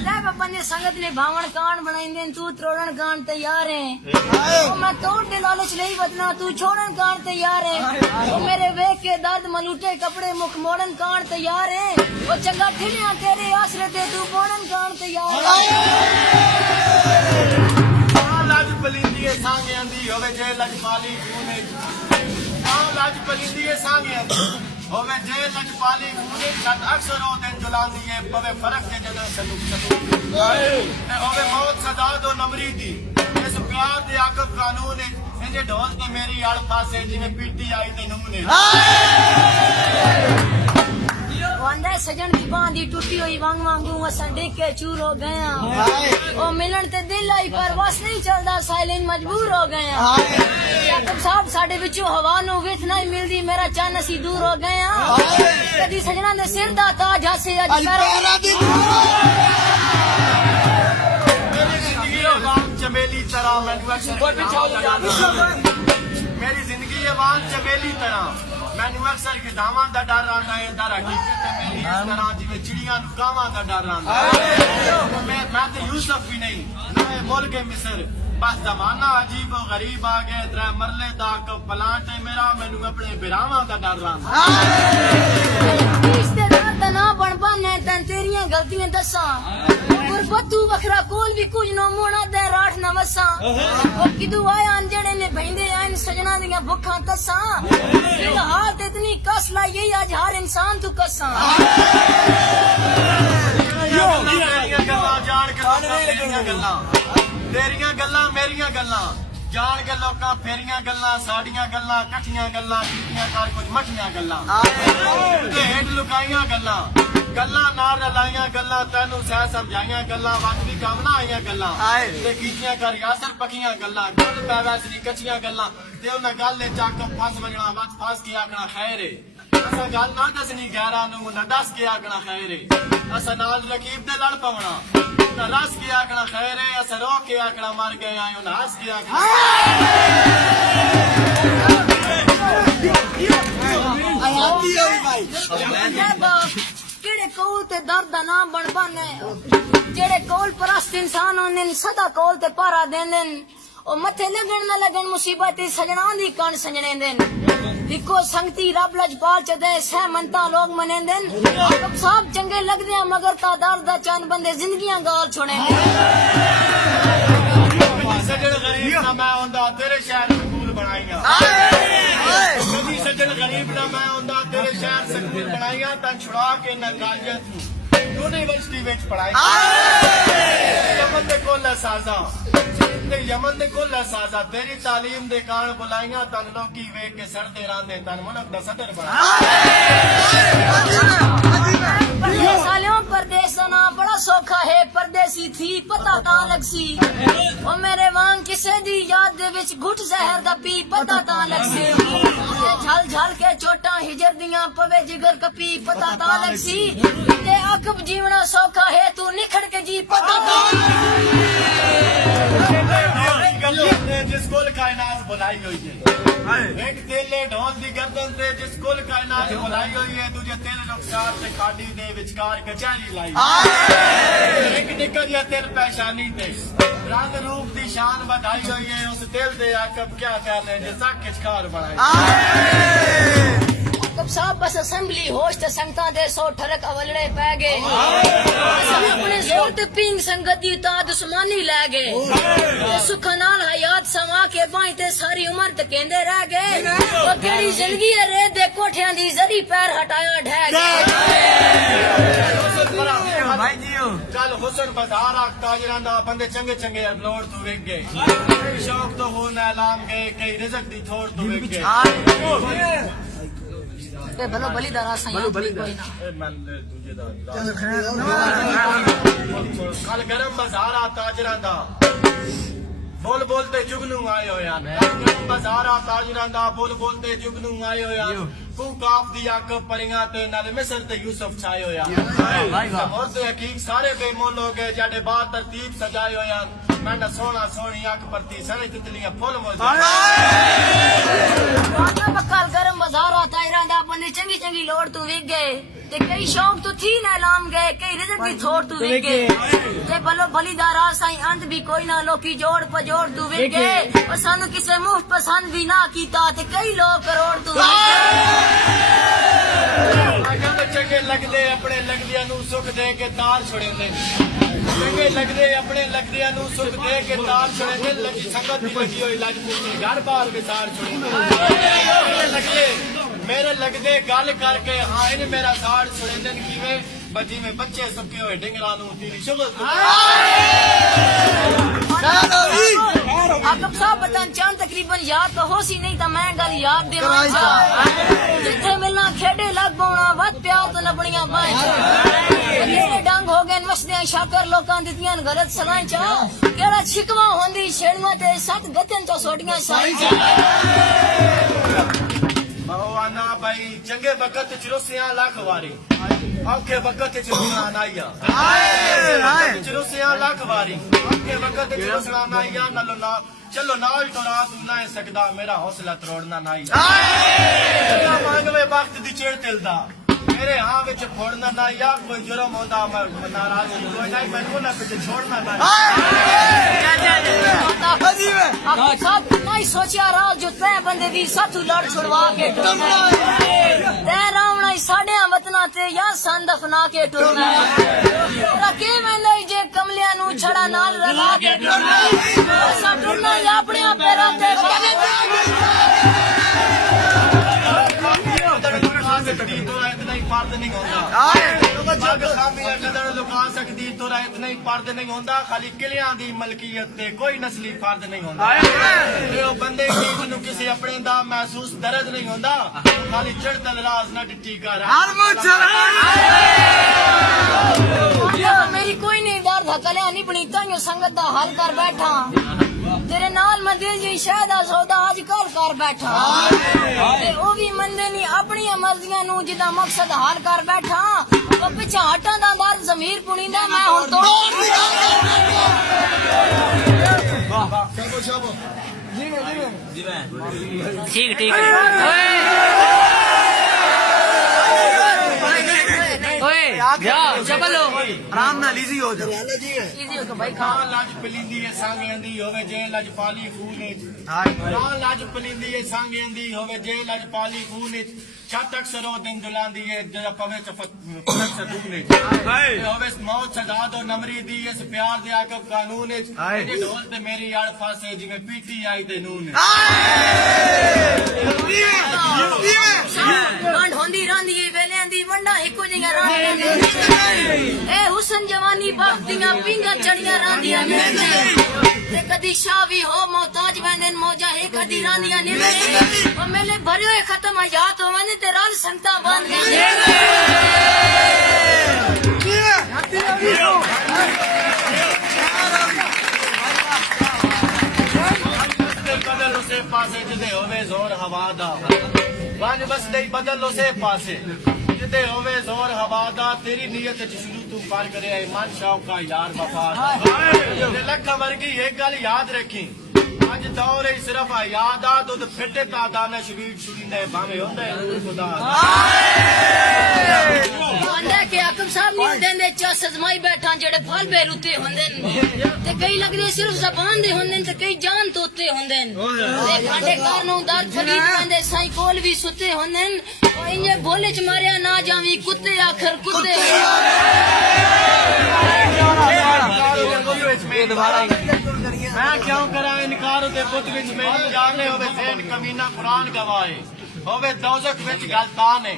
बंदे संगत ने भावण कान बनाइंदे तू त्रोड़न कान तैयार है ओ मैं तोड़ दे लालच नहीं बदना तू छोड़न कान तैयार है ओ मेरे वेख के दर्द मलूटे कपड़े मुख मोड़न कान तैयार है ओ चंगा ठिलिया तेरे आसरे ते तू बोड़न कान तैयार है लज पलिंदी सांगे आंदी होवे जे लजपाली खूने लज पलिंदी सांगे आंदी होवे जे लजपाली खूने छत अक्सर हो दिन जुलांदी है पवे फर्क के जदा सलूक सलूक ते होवे मौत सदा दो नमरी दी इस प्यार दे आकब कानून है इंजे ढोल ते मेरी आड़ पासे जिने पीटी आई ते नूने वंदे सजन दी बांधी टूटी हुई वांग वांगू असन देख के चूर हो गया ओ मिलन ते दिल आई पर बस नहीं चलदा साइलेंट मजबूर हो गया याकूब साहब साडे विचों हवा नु विथ नहीं मिलदी मेरा चैन असी दूर हो गया कदी सजना दे सिर दा ताज हासे अज मेरा दी मेरी जिंदगी वांग चमेली तरह मैनू मेरी जिंदगी वांग चमेली तरह मैनू अक्सर खिदावां दा डर आंदा है दर हकीकत मेरी इस तरह जिवें चिड़ियां नू कावां दा डर आंदा मैं ते यूसुफ भी नहीं मैं मुल्क मिस्र बस जमाना अजीब और गरीब आ गए त्रै मरले दा प्लांट है मेरा मैनू अपने बिरावां दा डर आंदा रिश्तेदार दा ना बन बने तन तेरियां गलतियां दसा गुरबत तू वखरा कोल भी कुछ नो मोना दे राठ न वसा ओ किदू आया जेड़े ने भेंदे आइन सजना दियां भुखां तसा ये हाल इतनी कस लाई यही आज हर इंसान तू कसा तेरियां गल्लां मेरियां गल्लां जान के लोकां फेरियां गल्लां साड़ियां गल्लां कठियां गल्लां कीतियां कर कुछ मठियां गल्लां ते हेठ लुकाइयां गल्लां गल्लां नाल रलाइयां गल्लां तैनू सह समझाइयां गल्लां वक्त भी कम ना आइयां गल्लां ते कीतियां कर यासर पकियां गल्लां दुध पैवे सनी कच्चियां गल्लां ते उन्हां गल चाक फस वजना वक्त फस के आखना खैर है असा गल ना दसनी गैरा नू न दस के आखना खैर है असा नाल रकीब दे लड़ पवना रस के आखना खैर है असा रो के आखना मर गए आयो ना हस के आखना केड़े कौल ते दर्द दा नाम बन बने जेड़े कौल परस्त इंसान होंदे सदा कौल ते पारा देंदे ओ मथे लगन न लगन मुसीबत सजना दी कण सजने देन इको संगती रब लजपाल च दे सह मनता लोग मनेंदे आकब साहब चंगे लगदे मगर तादार दा चंद बंदे जिंदगियां गाल छोड़े सजन गरीब ना मैं होंदा तेरे शहर स्कूल बनाईया कभी सजन गरीब ना मैं होंदा तेरे शहर स्कूल बनाईया तन छुड़ा के नंगालिया यूनिवर्सिटी विच पढ़ाई यमन दे कोल साजा यमन दे कोल साजा तेरी तालीम दे कान बुलाइया तन लोकी वेख के सड़ते रांदे तन मुल्क दा सदर बना सालियों परदेस दा नाम बड़ा सौखा है परदेसी थी पता ता लगसी ओ मेरे वांग किसे दी याद दे विच घुट जहर दा पी पता ता लगसी झल झल के चोटा हिजर दियां पवे जिगर कपी पता ता लगसी ते आकब जीवना सौखा है तू निखड़ के जी पता ता जिस कुल कायनात बुलाई हुई है एक तेले ढोल दी गर्दन ते जिस कुल कायनात बुलाई हुई है तुझे तेल रुखसार ते खाड़ी दे विचकार कचहरी लाई एक निकल या तेल पेशानी ते रंग रूप दी शान बढ़ाई हुई है उस दिल दे आकब क्या कहने जैसा किचकार बढ़ाई आकब साहब बस असेंबली होश ते संगतां दे सौ ठरक अवलड़े पै गए अपने जोर ते पिंग संगत दी ता दुश्मनी लै गए सुख नाल हयात समा के बाई ते सारी उम्र ते केंदे रह गए ओ केड़ी जिंदगी है रेत दे कोठियां दी जरी पैर हटाया ढह गए भाई जियो कल हुसन बाजार आ ताजरां दा बंदे चंगे चंगे अपलोड तू वेख गए शौक तो हो ना ऐलान गए कई रिज़्क दी थोड़ तू वेख गए ते भलो भली दा रासा भलो भली दा मन तुझे दा कल गरम बाजार आ ताजरां दा बोल बोलते जुगनू आए होया बाजार आ ताजरां दा बोल बोलते जुगनू आए होया तू काफ दी आक परियां ते नाल मिस्र ते यूसुफ छाए होया और ते हकीक सारे बेमोल हो गए जाडे बाहर तरतीब सजाए होया मैं ना सोना सोनी आंख परती सने तितलियां फुल मौज बकल गरम बाजार आ ताजरां दा बंदे चंगी चंगी लोड़ तू विक गए ते कई शौक तो थी ना लाम गए कई रिजक की थोड़ तू विक गए ते भलो भली दा रास आई अंत भी कोई ना लोकी जोड़ पजोड़ तू विक गए और सानू किसे मुफ्त पसंद भी ना कीता ते कई लोग करोड़ तू विक गए चंगे लगदे अपने लगदियां नू सुख दे के तार छुड़ेंदे चंगे लगदे अपने लगदियां नू सुख दे के तार छुड़ेंदे लगी संगत दी लगी होई लज पुछे घर बार विसार छुड़ेंदे मेरे लगदे गल करके हाँ इन्हें मेरा साड़ छुड़ेंदे कीवे बजी में बच्चे सुखे हुए डिंगरा नू तेरी शुगल आकब साहब बतन चांद तकरीबन याद तो हो सी नहीं तो मैं गल याद देवा जिथे मिलना खेडे लग पाउना वत प्यार तो नबड़ियां बाएं केड़े डंग हो गए वसदियां शाकर लोकां दित्तियां गलत सलाह चा केड़ा छिकवा होंदी छेड़वा ते सत गतन तो सोटियां साई चा आना भाई चंगे वक्त च रुसियां लख वारी औखे वक्त च रुसना नाइया रुसियां लख वारी औखे वक्त च रुसना नाइया नलो ना चलो नाल टोरा तू ना सकदा मेरा हौसला तरोड़ना नाइया मांगवे वक्त दी चेड़ तिलदा मेरे हाँ विच फोड़ना नाइया कोई जुर्म होंदा मैं नाराज कोई नहीं मैनू ना पिछे छोड़ना नाइया सब नहीं सोचा राज जो तै बंदे दी साथू लड़ छुड़वा के टुरना तै रावणा साढ़े वतना ते या सन दफना के टुरना तेरा के वेंदा जे कमलियां नू छड़ा नाल लगा के टुरना असा टुरना या अपने पैरां ते इतना ही फर्द नहीं होता लुका सकती तोरा इतना ही फर्द नहीं होता खाली किलियां दी मलकीयत ते कोई नस्ली फर्द नहीं होता बंदे की किसी अपने दा महसूस दर्द नहीं होता खाली चढ़तल राज न डिटी कर मेरी कोई नहीं दर्द हकलियां नहीं बनी ताइयों संगत दा हल कर बैठा तेरे नाल मैं दिल जी शायद सौदा आज कल कर बैठा ते ओ भी मंदे नहीं अपनी मर्जियां नू जिदा मकसद हाल कर बैठा तो पिछा हटा दा दर्द जमीर पुणींदा मैं हुन तो ठीक ठीक चलो आराम नाल इजी हो जा भाई खां लज पलिंदी है सांगेंदी होवे जे लज पाली खूने खां लज पलिंदी है सांगेंदी होवे जे लज पाली खूने छत अक्सर ओ दिन दुलांदी है जरा पवे चफत सदूने होवे मौत सदा दो नमरी दी इस प्यार दे आकब कानून है ये ढोल ते मेरी आड़ फासे जिवें पीटी आई ते नून गंढ होंदी रांदी वेलें दी वंडा इको जिहा रांदी ए हुसन जवानी बख्तियां पिंगा चढ़ियां रांदियां ते कदी शावी हो मोहताज वंदन मौजा है कदी रांदियां निवे ओ मेले भरियो खत्म याद हो वने ते राल संता बन गए बदल उसे पासे जिदे होवे जोर हवा दा वन बस दे बदल उसे पासे जिदे होवे जोर हवा दा तेरी नीयत च शुरू तू पार करे ईमान शौक का यार वफा ते लख वर्गी एक गल याद रखी अज दौर ही सिर्फ याद आ दुध फिटे ता दाना शबीर छुरींदे भावे होंदे खुदा अंदर के आकम साहब नहीं देंदे चा सजमाई बैठा जेड़े फल बेरुते होंदे ते कई लगदे सिर्फ जबान दे होंदे ते कई जान तोते होंदे ते कांडे कारणों दर्द फरीद वंदे साई कोल भी सुते होंदे ओ इने बोले च मारिया ना जावी कुत्ते आखर कुत्ते मैं क्यों करा इनकार दे पुत विच मेरी जाने होवे सेठ कमीना कुरान गवाए होवे दोजख विच गलतान है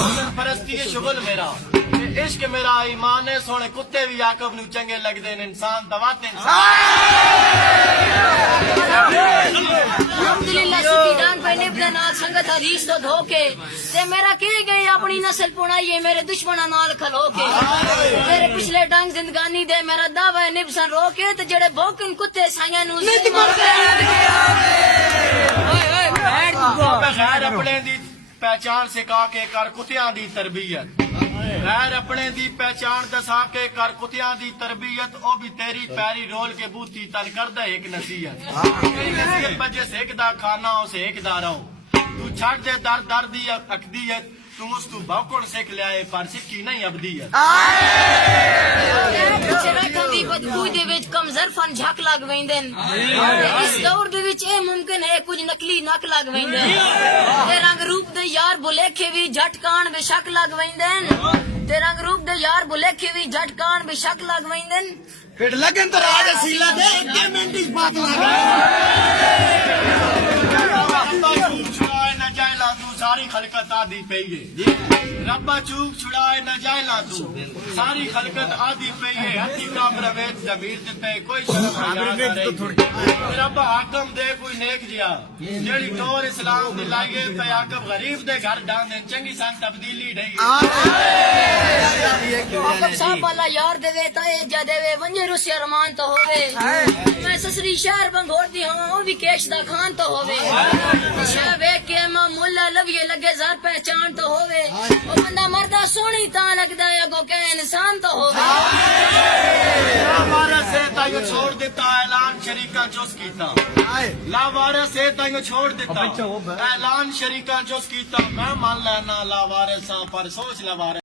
हुस्न परस्ती है शुगल मेरा इश्क मेरा ईमान है सोने कुत्ते भी याकब नू चंगे लगदे ने इंसान दवाते अल्हम्दुलिल्लाह सुखी डांग पहने अपने नाल संगत हरीश तो धोके ते मेरा के गए अपनी नस्ल पुणाइए मेरे दुश्मना नाल खलो के मेरे पिछले डांग जिंदगानी दे मेरा दावा निभसन रोके ते जेड़े भोकन कुत्ते साइयां नू नित मर गए गैर अपने दी पहचान सिखा के कर कुत्तियां दी तरबियत गैर अपने दी पहचान दसा के कर कुत्तियां दी तरबियत ओ भी तेरी पैरी रोल के बूती तन करदा एक नसीहत बजे सेकदा खाना ओ सेकदा रहो तू छड़ दे दर दर दी अकदीयत तू तू उस तू बाकुण सिख लिया है पर सिक्की नहीं अबदी है शराखां दी बदबू दे विच कम ज़रफन झक लग वेंदे न इस दौर दे विच ए मुमकिन है कुछ नकली नक लग वेंदे ते रंग रूप दे यार बुलेखे भी झटकान बेशक लग वेंदे ते रंग रूप दे यार बुलेखे भी झटकान बेशक लग वेंदे फिर लगन तो राज सीला दे 1 मिनट ही बात लगा रब्बा चूक छुड़ाए न जाए ला तू सारी खलकत आदि पई है रब्बा चूक छुड़ाए न जाए ला तू सारी खलकत आदि पई है हथी काम रवेद जमीर दिते कोई शर्म रब्बा हाकम दे कोई नेक जिया जेड़ी टोर इस्लाम दी लागे पे आकब गरीब दे घर डांदे चंगी सन तब्दीली ढई आकब साहब वाला यार देवे ताए जा देवे वंजे रुसी अरमान तो होवे मैं ससरी शहर बंगोर दी हूं ओ भी केश दा खान तो होवे शह वेख के मां मुल्ला लविए लगे ज़र पहचान तो होवे ओ बंदा मरदा सोहनी ता लगदा है अगो के इंसान तो होवे लावारस से तायो छोड़ देता ऐलान शरीका चुस कीता लावारस से तायो छोड़ देता ऐलान शरीका चुस कीता मैं मान लेना लावारस पर सोच लावारस